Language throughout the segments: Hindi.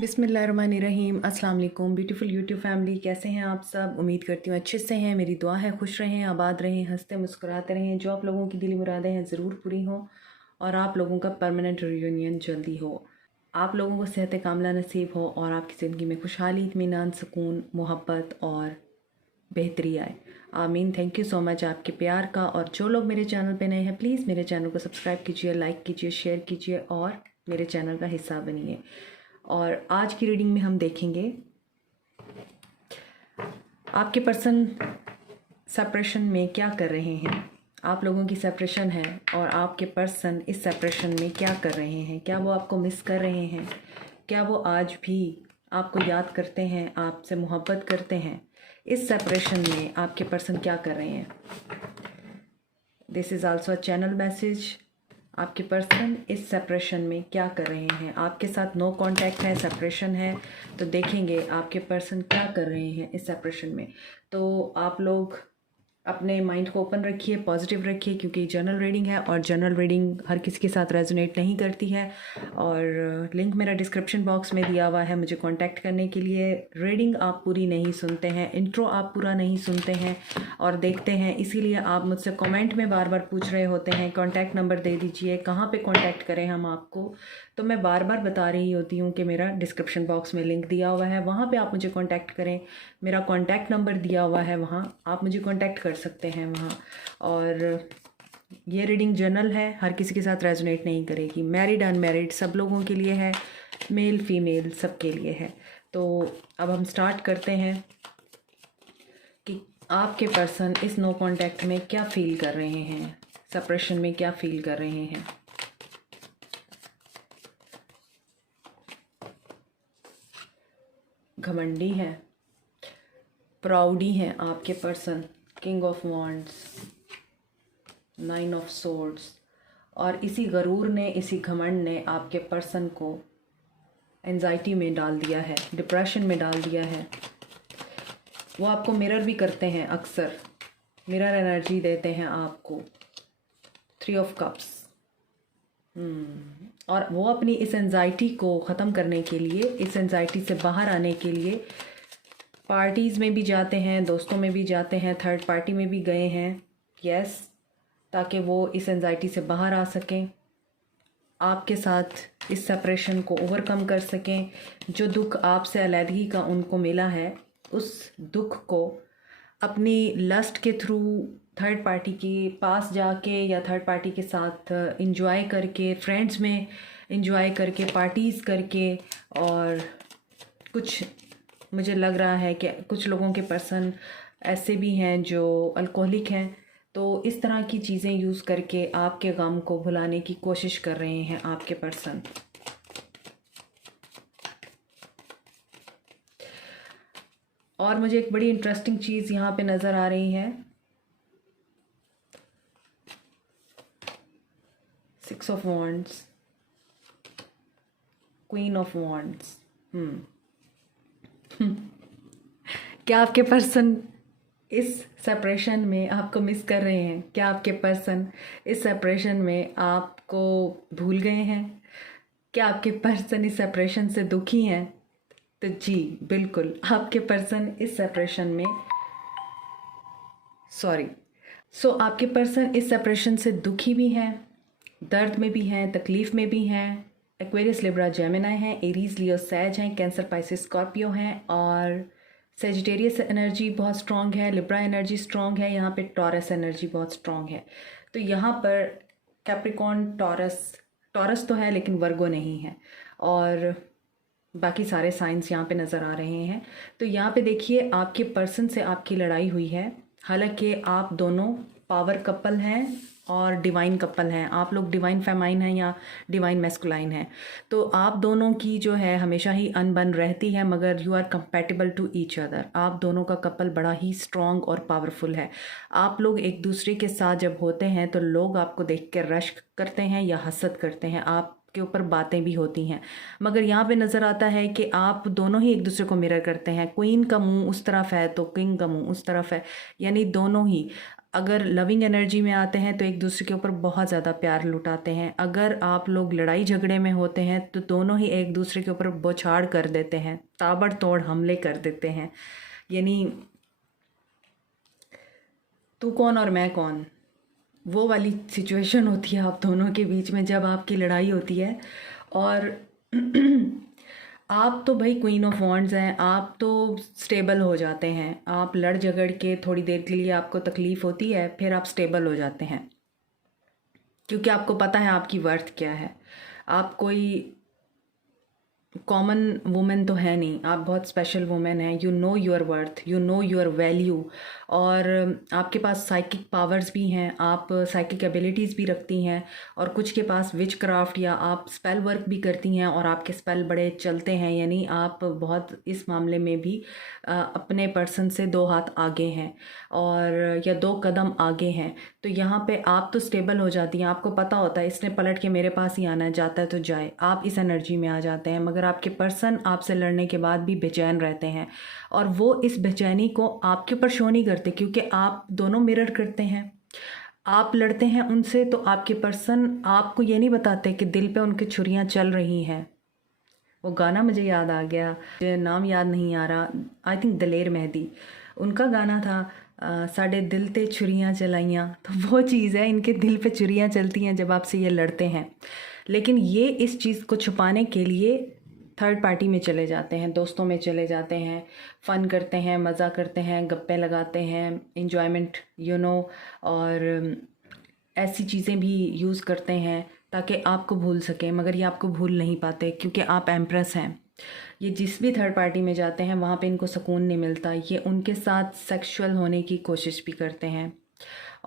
बिस्मिल्लाहिर्रहमानिर्रहीम। अस्सलाम वालेकुम ब्यूटीफुल यूट्यूब फैमिली, कैसे हैं आप सब। उम्मीद करती हूँ अच्छे से हैं। मेरी दुआ है खुश रहें, आबाद रहें, हंसते मुस्कुराते रहें। जो आप लोगों की दिली मुरादें हैं ज़रूर पूरी हों और आप लोगों का परमानेंट रियूनियन जल्दी हो। आप लोगों को सेहत कामला नसीब हो और आपकी ज़िंदगी में खुशहाली, इत्मीनान, सुकून, मोहब्बत और बेहतरी आए। आमीन। थैंक यू सो मच आपके प्यार का। और जो लोग मेरे चैनल पे नए हैं, प्लीज़ मेरे चैनल को सब्सक्राइब कीजिए, लाइक कीजिए, शेयर कीजिए और मेरे चैनल का हिस्सा बनिए। और आज की रीडिंग में हम देखेंगे आपके पर्सन सेपरेशन में क्या कर रहे हैं। आप लोगों की सेपरेशन है और आपके पर्सन इस सेपरेशन में क्या कर रहे हैं। क्या वो आपको मिस कर रहे हैं? क्या वो आज भी आपको याद करते हैं, आपसे मोहब्बत करते हैं? इस सेपरेशन में आपके पर्सन क्या कर रहे हैं? This is also a channel message. आपके पर्सन इस सेपरेशन में क्या कर रहे हैं? आपके साथ नो कांटेक्ट है, सेपरेशन है, तो देखेंगे आपके पर्सन क्या कर रहे हैं इस सेपरेशन में। तो आप लोग अपने माइंड को ओपन रखिए, पॉजिटिव रखिए, क्योंकि जनरल रीडिंग है और जनरल रीडिंग हर किसी के साथ रेजोनेट नहीं करती है। और लिंक मेरा डिस्क्रिप्शन बॉक्स में दिया हुआ है मुझे कांटेक्ट करने के लिए। रीडिंग आप पूरी नहीं सुनते हैं, इंट्रो आप पूरा नहीं सुनते हैं और देखते हैं, इसीलिए आप मुझसे कमेंट में बार बार पूछ रहे होते हैं कांटेक्ट नंबर दे दीजिए, कहाँ पे कांटेक्ट करें हम आपको। तो मैं बार बार बता रही होती हूँ कि मेरा डिस्क्रिप्शन बॉक्स में लिंक दिया हुआ है, वहाँ पे आप मुझे कांटेक्ट करें। मेरा कांटेक्ट नंबर दिया हुआ है, वहाँ आप मुझे कांटेक्ट कर सकते हैं वहाँ। और ये रीडिंग जनरल है, हर किसी के साथ रेजोनेट नहीं करेगी। मैरिड अनमैरिड सब लोगों के लिए है, मेल फीमेल सबके लिए है। तो अब हम स्टार्ट करते हैं कि आपके पर्सन इस नो कांटेक्ट में क्या फील कर रहे हैं, सेपरेशन में क्या फील कर रहे हैं। घमंडी है, प्राउडी है आपके person. King of wands, 9 of swords. और इसी गरूर ने, इसी घमंड ने आपके पर्सन को एंजाइटी में डाल दिया है, डिप्रेशन में डाल दिया है। वो आपको मिरर भी करते हैं, अक्सर मिरर एनर्जी देते हैं आपको। 3 ऑफ कप्स। और वो अपनी इस एंजाइटी को ख़त्म करने के लिए, इस एंजाइटी से बाहर आने के लिए पार्टीज़ में भी जाते हैं, दोस्तों में भी जाते हैं, थर्ड पार्टी में भी गए हैं। यस, ताकि वो इस एंजाइटी से बाहर आ सकें, आपके साथ इस सेपरेशन को ओवरकम कर सकें। जो दुख आपसे अलहदगी का उनको मिला है, उस दुख को अपनी लस्ट के थ्रू थर्ड पार्टी के पास जाके या थर्ड पार्टी के साथ इंजॉय करके, फ्रेंड्स में इंजॉय करके, पार्टीज़ करके। और कुछ मुझे लग रहा है कि कुछ लोगों के पर्सन ऐसे भी हैं जो अल्कोहलिक हैं, तो इस तरह की चीज़ें यूज़ करके आपके गम को भुलाने की कोशिश कर रहे हैं आपके पर्सन। और मुझे एक बड़ी इंटरेस्टिंग चीज़ यहाँ पे नज़र आ रही है, 6 of wands, queen of wands. क्या आपके पर्सन इस सेपरेशन में आपको मिस कर रहे हैं? क्या आपके पर्सन इस सेपरेशन में आपको भूल गए हैं? क्या आपके पर्सन इस सेपरेशन से दुखी हैं? तो जी बिल्कुल, आपके पर्सन इस सेपरेशन में आपके पर्सन इस सेपरेशन से दुखी भी हैं, दर्द में भी हैं, तकलीफ़ में भी हैं। एक्वेरियस, लिब्रा, जेमिनी हैं, एरीज, लियो, सैज हैं, कैंसर, पाइसिस, स्कॉर्पियो हैं। और सेजिटेरियस एनर्जी बहुत स्ट्रॉन्ग है, लिब्रा एनर्जी स्ट्रॉन्ग है, यहाँ पे टॉरस एनर्जी बहुत स्ट्रॉन्ग है। तो यहाँ पर कैप्रिकॉर्न, टॉरस तो है लेकिन वर्गो नहीं है, और बाकी सारे साइंस यहाँ पे नज़र आ रहे हैं। तो यहाँ पे देखिए, आपके पर्सन से आपकी लड़ाई हुई है। हालांकि आप दोनों पावर कपल हैं और डिवाइन कपल हैं। आप लोग डिवाइन फेमाइन हैं या डिवाइन मैस्कुलाइन हैं, तो आप दोनों की जो है हमेशा ही अनबन रहती है, मगर you are compatible to each other. आप दोनों का कपल बड़ा ही स्ट्रॉन्ग और पावरफुल है। आप लोग एक दूसरे के साथ जब होते हैं तो लोग आपको देख कर रश करते हैं या हसद करते हैं, आप के ऊपर बातें भी होती हैं। मगर यहाँ पे नज़र आता है कि आप दोनों ही एक दूसरे को मिरर करते हैं। क्वीन का मुंह उस तरफ है तो किंग का मुंह उस तरफ है, यानी दोनों ही अगर लविंग एनर्जी में आते हैं तो एक दूसरे के ऊपर बहुत ज़्यादा प्यार लुटाते हैं। अगर आप लोग लड़ाई झगड़े में होते हैं तो दोनों ही एक दूसरे के ऊपर बौछार कर देते हैं, ताबड़तोड़ हमले कर देते हैं। यानी तू कौन और मैं कौन, वो वाली सिचुएशन होती है आप दोनों के बीच में जब आपकी लड़ाई होती है। और आप तो भाई क्वीन ऑफ वॉन्ड्स हैं, आप तो स्टेबल हो जाते हैं। आप लड़ झगड़ के थोड़ी देर के लिए आपको तकलीफ़ होती है, फिर आप स्टेबल हो जाते हैं क्योंकि आपको पता है आपकी वर्थ क्या है। आप कोई कॉमन वुमेन तो है नहीं, आप बहुत स्पेशल वुमेन हैं। You know your worth, you know your value. और आपके पास साइकिक पावर्स भी हैं, आप साइकिक एबिलिटीज़ भी रखती हैं। और कुछ के पास विच क्राफ्ट या आप स्पेल वर्क भी करती हैं और आपके स्पेल बड़े चलते हैं। यानी आप बहुत इस मामले में भी अपने पर्सन से 2 हाथ आगे हैं और या 2 कदम आगे हैं। तो यहाँ पे आप तो स्टेबल हो जाती हैं, आपको पता होता है इसने पलट के मेरे पास ही आना है, जाता है तो जाए। आप इस एनर्जी में आ जाते हैं। मगर आपके पर्सन आपसे लड़ने के बाद भी बेचैन रहते हैं और वो इस बेचैनी को आपके ऊपर शो नहीं करते क्योंकि आप दोनों मिरर करते हैं। आप लड़ते हैं उनसे तो आपके पर्सन आपको ये नहीं बताते कि दिल पे उनकी छुरियां चल रही हैं। वो गाना मुझे याद आ गया, मुझे नाम याद नहीं आ रहा, आई थिंक दलेर मेहदी उनका गाना था, साढ़े दिल ते छुरियां चलाइयाँ। तो वो चीज़ है, इनके दिल पे छुरियां चलती हैं जब आपसे ये लड़ते हैं। लेकिन ये इस चीज़ को छुपाने के लिए थर्ड पार्टी में चले जाते हैं, दोस्तों में चले जाते हैं, फ़न करते हैं, मज़ा करते हैं, गप्पे लगाते हैं, इन्जॉयमेंट और ऐसी चीज़ें भी यूज़ करते हैं ताकि आपको भूल सकें। मगर ये आपको भूल नहीं पाते क्योंकि आप एम्प्रेस हैं। ये जिस भी थर्ड पार्टी में जाते हैं वहाँ पे इनको सुकून नहीं मिलता। ये उनके साथ सेक्सुअल होने की कोशिश भी करते हैं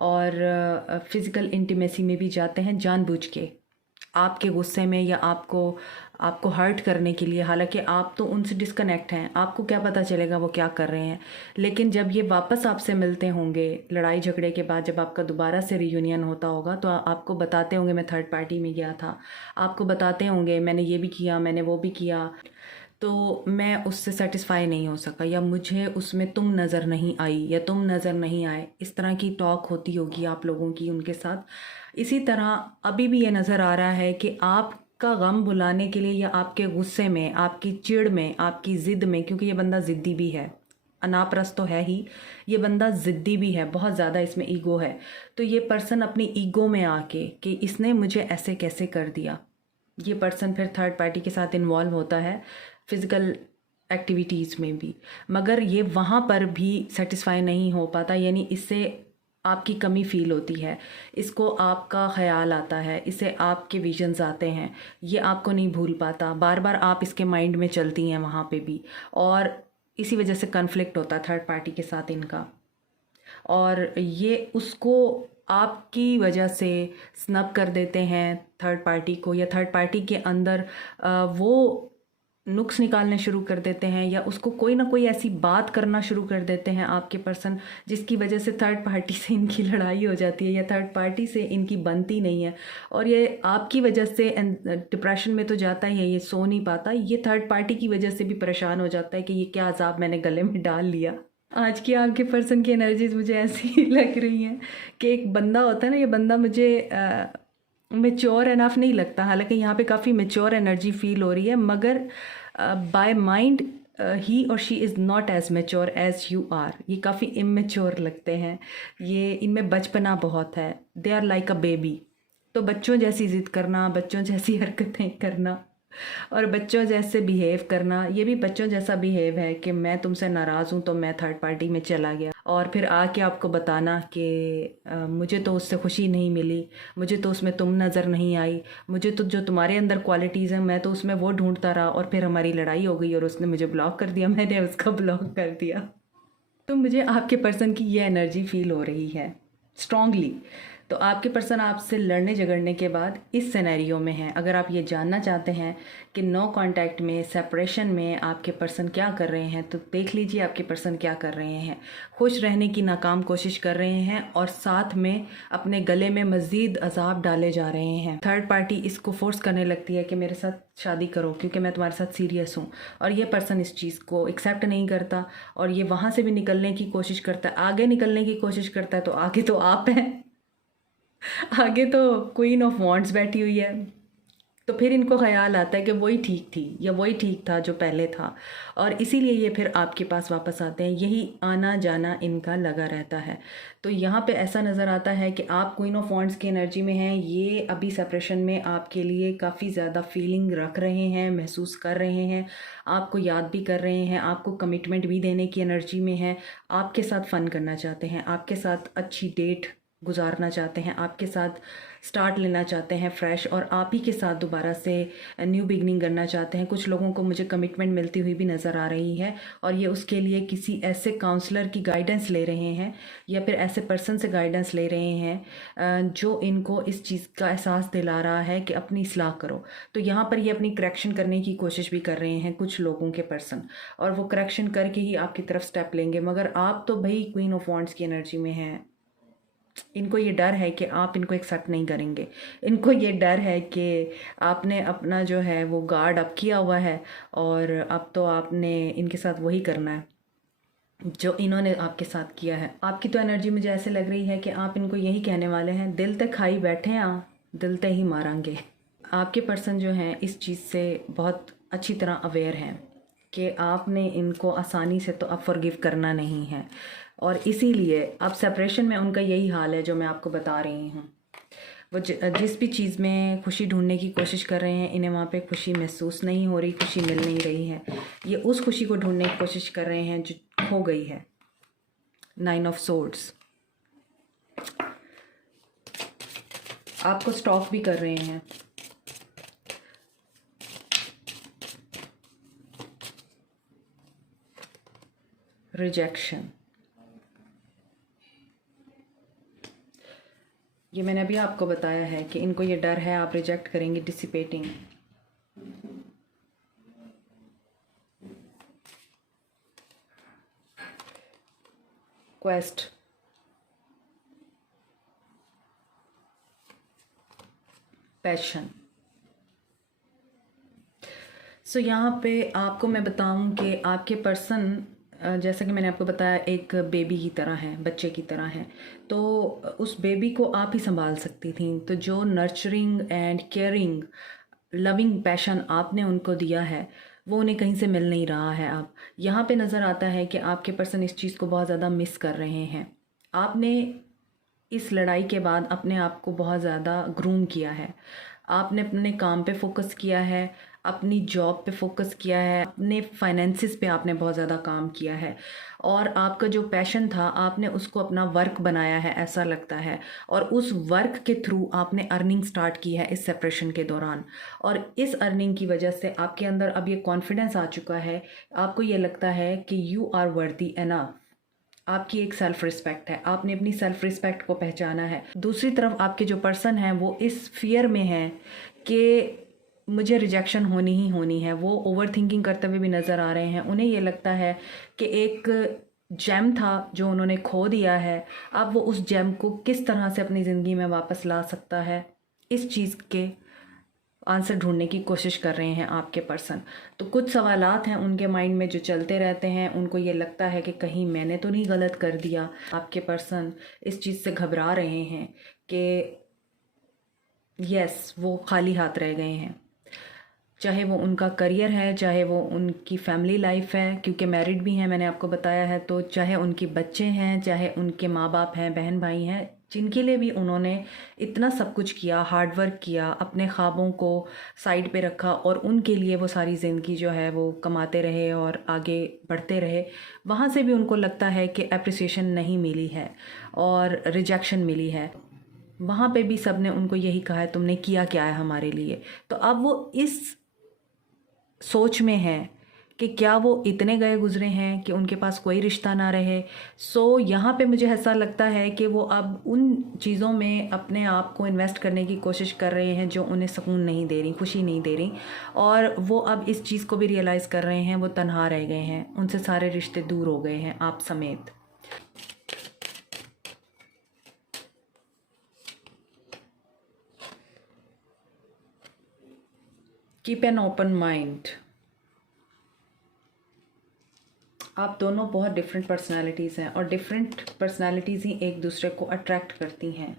और फिज़िकल इंटीमेसी में भी जाते हैं जानबूझ के, आपके गुस्से में या आपको हर्ट करने के लिए। हालांकि आप तो उनसे डिस्कनेक्ट हैं, आपको क्या पता चलेगा वो क्या कर रहे हैं। लेकिन जब ये वापस आपसे मिलते होंगे लड़ाई झगड़े के बाद, जब आपका दोबारा से रियूनियन होता होगा तो आपको बताते होंगे मैं थर्ड पार्टी में गया था, आपको बताते होंगे मैंने ये भी किया, मैंने वो भी किया, तो मैं उससे सेटिस्फाई नहीं हो सका या मुझे उसमें तुम नज़र नहीं आई या तुम नज़र नहीं आए। इस तरह की टॉक होती होगी आप लोगों की उनके साथ। इसी तरह अभी भी ये नज़र आ रहा है कि आपका गम भुलाने के लिए या आपके गुस्से में, आपकी चिढ़ में, आपकी ज़िद में, क्योंकि ये बंदा ज़िद्दी भी है, अनापरस्त तो है ही, ये बंदा ज़िद्दी भी है, बहुत ज़्यादा इसमें ईगो है। तो ये पर्सन अपनी ईगो में आके कि इसने मुझे ऐसे कैसे कर दिया, ये पर्सन फिर थर्ड पार्टी के साथ इन्वॉल्व होता है फिज़िकल एक्टिविटीज़ में भी। मगर ये वहाँ पर भी सेटिस्फाई नहीं हो पाता, यानी इससे आपकी कमी फ़ील होती है, इसको आपका ख्याल आता है, इसे आपके विजन्स आते हैं, ये आपको नहीं भूल पाता, बार बार आप इसके माइंड में चलती हैं वहाँ पे भी। और इसी वजह से कन्फ्लिक्ट होता है थर्ड पार्टी के साथ इनका। और ये उसको आपकी वजह से स्नब कर देते हैं थर्ड पार्टी को, या थर्ड पार्टी के अंदर वो नुक्स निकालने शुरू कर देते हैं या उसको कोई ना कोई ऐसी बात करना शुरू कर देते हैं आपके पर्सन, जिसकी वजह से थर्ड पार्टी से इनकी लड़ाई हो जाती है या थर्ड पार्टी से इनकी बनती नहीं है। और ये आपकी वजह से डिप्रेशन में तो जाता ही है, ये सो नहीं पाता, ये थर्ड पार्टी की वजह से भी परेशान हो जाता है कि ये क्या अजाब मैंने गले में डाल लिया। आज की आपके पर्सन की एनर्जीज मुझे ऐसी लग रही हैं कि एक बंदा होता है ना, ये बंदा मुझे मेच्योर इनफ नहीं लगता। हालांकि यहाँ पे काफ़ी मेच्योर एनर्जी फील हो रही है, मगर बाय माइंड ही और she is not as mature as you are. ये काफ़ी इमेच्योर लगते हैं, ये इनमें बचपना बहुत है, they are like a baby. तो बच्चों जैसी ज़िद करना, बच्चों जैसी हरकतें करना और बच्चों जैसे बिहेव करना, ये भी बच्चों जैसा बिहेव है कि मैं तुमसे नाराज़ हूँ तो मैं थर्ड पार्टी में चला गया और फिर आके आपको बताना कि मुझे तो उससे खुशी नहीं मिली, मुझे तो उसमें तुम नज़र नहीं आई, मुझे तो जो तुम्हारे अंदर क्वालिटीज़ हैं मैं तो उसमें वो ढूंढता रहा और फिर हमारी लड़ाई हो गई और उसने मुझे ब्लॉक कर दिया, मैंने उसका ब्लॉक कर दिया। तो मुझे आपके पर्सन की ये एनर्जी फील हो रही है स्ट्रांगली। तो आपके पर्सन आपसे लड़ने झगड़ने के बाद इस सिनेरियो में है। अगर आप ये जानना चाहते हैं कि नो कांटेक्ट में, सेपरेशन में आपके पर्सन क्या कर रहे हैं, तो देख लीजिए आपके पर्सन क्या कर रहे हैं। खुश रहने की नाकाम कोशिश कर रहे हैं और साथ में अपने गले में मज़ीद अजाब डाले जा रहे हैं। थर्ड पार्टी इसको फोर्स करने लगती है कि मेरे साथ शादी करो क्योंकि मैं तुम्हारे साथ सीरियस हूँ, और ये पर्सन इस चीज़ को एक्सेप्ट नहीं करता और ये वहाँ से भी निकलने की कोशिश करता है, आगे निकलने की कोशिश करता है। तो आगे तो आप हैं, आगे तो क्वीन ऑफ वॉन्ड्स बैठी हुई है। तो फिर इनको ख्याल आता है कि वही ठीक थी या वही ठीक था जो पहले था, और इसीलिए ये फिर आपके पास वापस आते हैं। यही आना जाना इनका लगा रहता है। तो यहाँ पे ऐसा नज़र आता है कि आप क्वीन ऑफ वॉन्ड्स की एनर्जी में हैं। ये अभी सेपरेशन में आपके लिए काफ़ी ज़्यादा फीलिंग रख रहे हैं, महसूस कर रहे हैं, आपको याद भी कर रहे हैं, आपको कमिटमेंट भी देने की एनर्जी में है, आपके साथ फ़न करना चाहते हैं, आपके साथ अच्छी डेट गुजारना चाहते हैं, आपके साथ स्टार्ट लेना चाहते हैं फ्रेश, और आप ही के साथ दोबारा से न्यू बिगनिंग करना चाहते हैं। कुछ लोगों को मुझे कमिटमेंट मिलती हुई भी नज़र आ रही है, और ये उसके लिए किसी ऐसे काउंसलर की गाइडेंस ले रहे हैं या फिर ऐसे पर्सन से गाइडेंस ले रहे हैं जो इनको इस चीज़ का एहसास दिला रहा है कि अपनी इस्लाह करो। तो यहाँ पर ये अपनी करेक्शन करने की कोशिश भी कर रहे हैं कुछ लोगों के पर्सन, और वो करेक्शन करके ही आपकी तरफ स्टेप लेंगे। मगर आप तो भाई क्वीन ऑफ वॉन्ड्स की एनर्जी में हैं। इनको ये डर है कि आप इनको एक्सेप्ट नहीं करेंगे। इनको ये डर है कि आपने अपना जो है वो गार्ड अप किया हुआ है, और अब तो आपने इनके साथ वही करना है जो इन्होंने आपके साथ किया है। आपकी तो एनर्जी मुझे ऐसे लग रही है कि आप इनको यही कहने वाले हैं, दिल तक खाई बैठे हैं, दिल तक ही मारेंगे। आपके पर्सन जो हैं इस चीज़ से बहुत अच्छी तरह अवेयर हैं कि आपने इनको आसानी से तो अब फॉरगिव करना नहीं है, और इसीलिए अब सेपरेशन में उनका यही हाल है जो मैं आपको बता रही हूँ। वो जिस भी चीज़ में खुशी ढूंढने की कोशिश कर रहे हैं, इन्हें वहाँ पे खुशी महसूस नहीं हो रही, खुशी मिल नहीं रही है। ये उस खुशी को ढूंढने की कोशिश कर रहे हैं जो खो गई है। 9 ऑफ सोर्ड्स आपको स्टॉक भी कर रहे हैं। रिजेक्शन, ये मैंने अभी आपको बताया है कि इनको ये डर है आप रिजेक्ट करेंगे। Dissipating, quest, passion. सो यहाँ पे आपको मैं बताऊँ कि आपके पर्सन जैसा कि मैंने आपको बताया एक बेबी की तरह है, बच्चे की तरह है। तो उस बेबी को आप ही संभाल सकती थी। तो जो nurturing and caring loving passion आपने उनको दिया है वो उन्हें कहीं से मिल नहीं रहा है। अब यहाँ पे नज़र आता है कि आपके पर्सन इस चीज़ को बहुत ज़्यादा मिस कर रहे हैं। आपने इस लड़ाई के बाद अपने आप को बहुत ज़्यादा ग्रूम किया है, आपने अपने काम पे फोकस किया है, अपनी जॉब पे फोकस किया है, अपने फाइनेंसिस पे आपने बहुत ज़्यादा काम किया है, और आपका जो पैशन था आपने उसको अपना वर्क बनाया है ऐसा लगता है, और उस वर्क के थ्रू आपने अर्निंग स्टार्ट की है इस सेपरेशन के दौरान। और इस अर्निंग की वजह से आपके अंदर अब ये कॉन्फिडेंस आ चुका है, आपको ये लगता है कि यू आर वर्दी एनफ। आपकी एक सेल्फ रिस्पेक्ट है, आपने अपनी सेल्फ रिस्पेक्ट को पहचाना है। दूसरी तरफ आपके जो पर्सन हैं वो इस फियर में हैं कि मुझे रिजेक्शन होनी ही होनी है। वो ओवर थिंकिंग करते हुए भी नज़र आ रहे हैं। उन्हें ये लगता है कि एक जेम था जो उन्होंने खो दिया है, अब वो उस जेम को किस तरह से अपनी ज़िंदगी में वापस ला सकता है, इस चीज़ के आंसर ढूंढने की कोशिश कर रहे हैं आपके पर्सन। तो कुछ सवालात हैं उनके माइंड में जो चलते रहते हैं। उनको ये लगता है कि कहीं मैंने तो नहीं गलत कर दिया। आपके पर्सन इस चीज़ से घबरा रहे हैं कि यस वो खाली हाथ रह गए हैं, चाहे वो उनका करियर है, चाहे वो उनकी फैमिली लाइफ है क्योंकि मैरिड भी हैं मैंने आपको बताया है, तो चाहे उनके बच्चे हैं, चाहे उनके माँ बाप हैं, बहन भाई हैं, जिनके लिए भी उन्होंने इतना सब कुछ किया, हार्ड वर्क किया, अपने ख्वाबों को साइड पे रखा और उनके लिए वो सारी ज़िंदगी जो है वो कमाते रहे और आगे बढ़ते रहे। वहाँ से भी उनको लगता है कि अप्रिसिएशन नहीं मिली है और रिजेक्शन मिली है। वहाँ पे भी सब ने उनको यही कहा है तुमने किया क्या है हमारे लिए। तो अब वो इस सोच में है कि क्या वो इतने गए गुजरे हैं कि उनके पास कोई रिश्ता ना रहे। सो यहाँ पे मुझे ऐसा लगता है कि वो अब उन चीज़ों में अपने आप को इन्वेस्ट करने की कोशिश कर रहे हैं जो उन्हें सुकून नहीं दे रही, खुशी नहीं दे रही, और वो अब इस चीज़ को भी रियलाइज़ कर रहे हैं, वो तन्हा रह गए हैं, उनसे सारे रिश्ते दूर हो गए हैं, आप समेत। Keep an open mind. आप दोनों बहुत डिफरेंट पर्सनालिटीज़ हैं और डिफरेंट पर्सनालिटीज़ ही एक दूसरे को अट्रैक्ट करती हैं,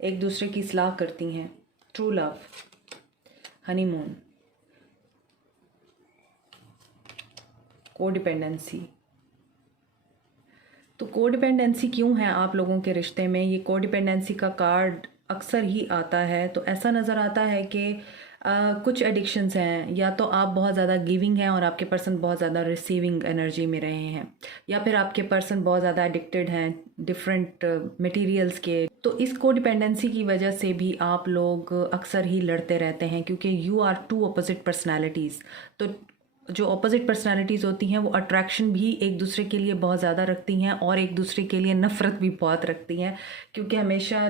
एक दूसरे की सलाह करती हैं। True love, honeymoon, codependency. तो कोडिपेंडेंसी क्यों है आप लोगों के रिश्ते में? ये कोडिपेंडेंसी का कार्ड अक्सर ही आता है। तो ऐसा नज़र आता है कि कुछ एडिक्शंस हैं, या तो आप बहुत ज़्यादा गिविंग हैं और आपके पर्सन बहुत ज़्यादा रिसीविंग एनर्जी में रहे हैं, या फिर आपके पर्सन बहुत ज़्यादा एडिक्टेड हैं डिफरेंट मटेरियल्स के। तो इस कोडिपेंडेंसी की वजह से भी आप लोग अक्सर ही लड़ते रहते हैं, क्योंकि you are two opposite personalities. तो जो अपोजिट पर्सनालिटीज़ होती हैं वो अट्रैक्शन भी एक दूसरे के लिए बहुत ज़्यादा रखती हैं और एक दूसरे के लिए नफ़रत भी बहुत रखती हैं, क्योंकि हमेशा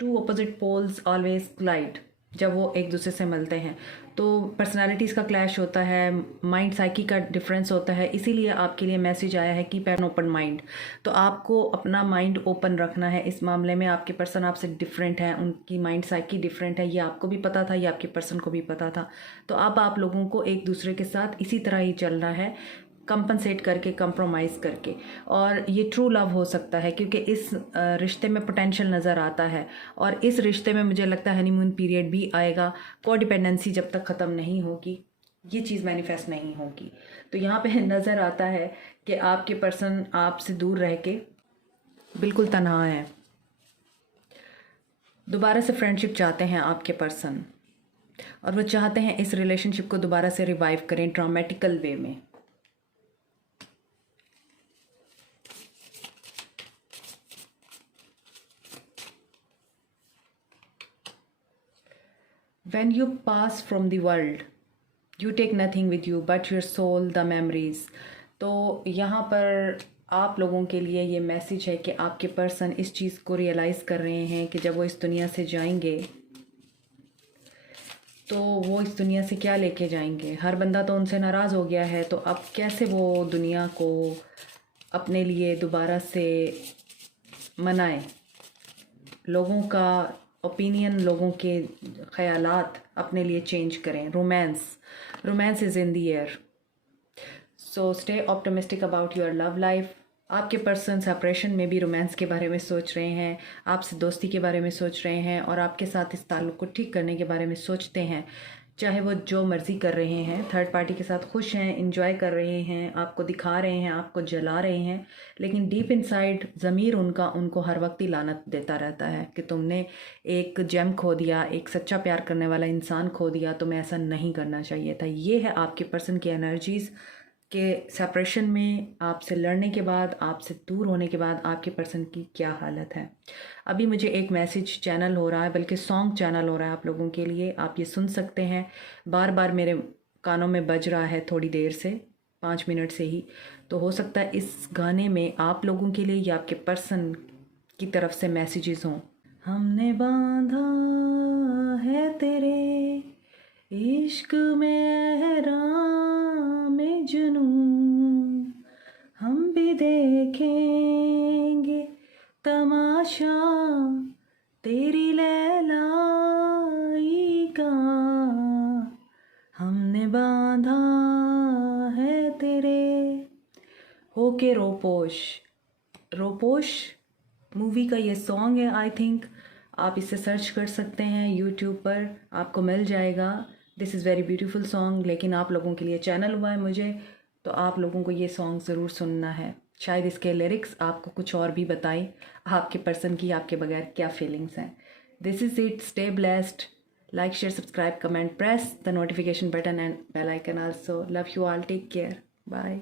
two opposite poles always collide जब वो एक दूसरे से मिलते हैं। तो पर्सनालिटीज़ का क्लैश होता है, माइंड साइकी का डिफरेंस होता है। इसीलिए आपके लिए मैसेज आया है कीप एन ओपन माइंड। तो आपको अपना माइंड ओपन रखना है इस मामले में। आपके पर्सन आपसे डिफरेंट हैं, उनकी माइंड साइकी डिफरेंट है, ये आपको भी पता था, ये आपके पर्सन को भी पता था। तो अब आप लोगों को एक दूसरे के साथ इसी तरह ही चलना है, कंपनसेट करके, कंप्रोमाइज़ करके। और ये ट्रू लव हो सकता है, क्योंकि इस रिश्ते में पोटेंशियल नज़र आता है, और इस रिश्ते में मुझे लगता है हनीमून पीरियड भी आएगा। कोडिपेंडेंसी जब तक ख़त्म नहीं होगी ये चीज़ मैनिफेस्ट नहीं होगी। तो यहाँ पे नज़र आता है कि आपके पर्सन आपसे दूर रह के बिल्कुल तन्हा है। दोबारा से फ्रेंडशिप चाहते हैं आपके पर्सन, और वो चाहते हैं इस रिलेशनशिप को दोबारा से रिवाइव करें ड्रामेटिकल वे में। When you pass from the world, you take nothing with you but your soul, the memories. तो यहाँ पर आप लोगों के लिए ये मैसेज है कि आपके पर्सन इस चीज़ को रियलाइज़ कर रहे हैं कि जब वो इस दुनिया से जाएंगे तो वो इस दुनिया से क्या लेके जाएंगे। हर बंदा तो उनसे नाराज़ हो गया है, तो अब कैसे वो दुनिया को अपने लिए दोबारा से मनाएं। लोगों का ओपिनियन, लोगों के ख़यालात अपने लिए चेंज करें। Romance is in the air, so stay optimistic about your love life. आपके पर्सन सेपरेशन में भी रोमांस के बारे में सोच रहे हैं, आपसे दोस्ती के बारे में सोच रहे हैं, और आपके साथ इस ताल्लुक़ को ठीक करने के बारे में सोचते हैं। चाहे वो जो मर्ज़ी कर रहे हैं, थर्ड पार्टी के साथ खुश हैं, इंजॉय कर रहे हैं, आपको दिखा रहे हैं, आपको जला रहे हैं, लेकिन डीप इनसाइड ज़मीर उनका उनको हर वक्त ही लानत देता रहता है कि तुमने एक जेम खो दिया, एक सच्चा प्यार करने वाला इंसान खो दिया, तुम्हें ऐसा नहीं करना चाहिए था। ये है आपके पर्सन की एनर्जीज़ के सेपरेशन में, आपसे लड़ने के बाद, आपसे दूर होने के बाद आपके पर्सन की क्या हालत है। अभी मुझे एक मैसेज चैनल हो रहा है, बल्कि सॉन्ग चैनल हो रहा है आप लोगों के लिए। आप ये सुन सकते हैं, बार बार मेरे कानों में बज रहा है थोड़ी देर से, 5 मिनट से ही। तो हो सकता है इस गाने में आप लोगों के लिए या आपके पर्सन की तरफ से मैसेजेस हों। हमने बांधा है तेरे इश्क में एहराम जुनून, हम भी देखेंगे तमाशा तेरी लैलाई का, हमने बांधा है तेरे। होके रोपोश मूवी का ये सॉन्ग है। आई थिंक आप इसे सर्च कर सकते हैं यूट्यूब पर, आपको मिल जाएगा। This is very beautiful song. लेकिन आप लोगों के लिए चैनल हुआ है मुझे, तो आप लोगों को ये सॉन्ग ज़रूर सुनना है। शायद इसके लिरिक्स आपको कुछ और भी बताएं, आपके पर्सन की आपके बगैर क्या फीलिंग्स हैं। This is it, stay blessed, like share subscribe comment, press the notification button and bell icon also. Love you all, take care, bye.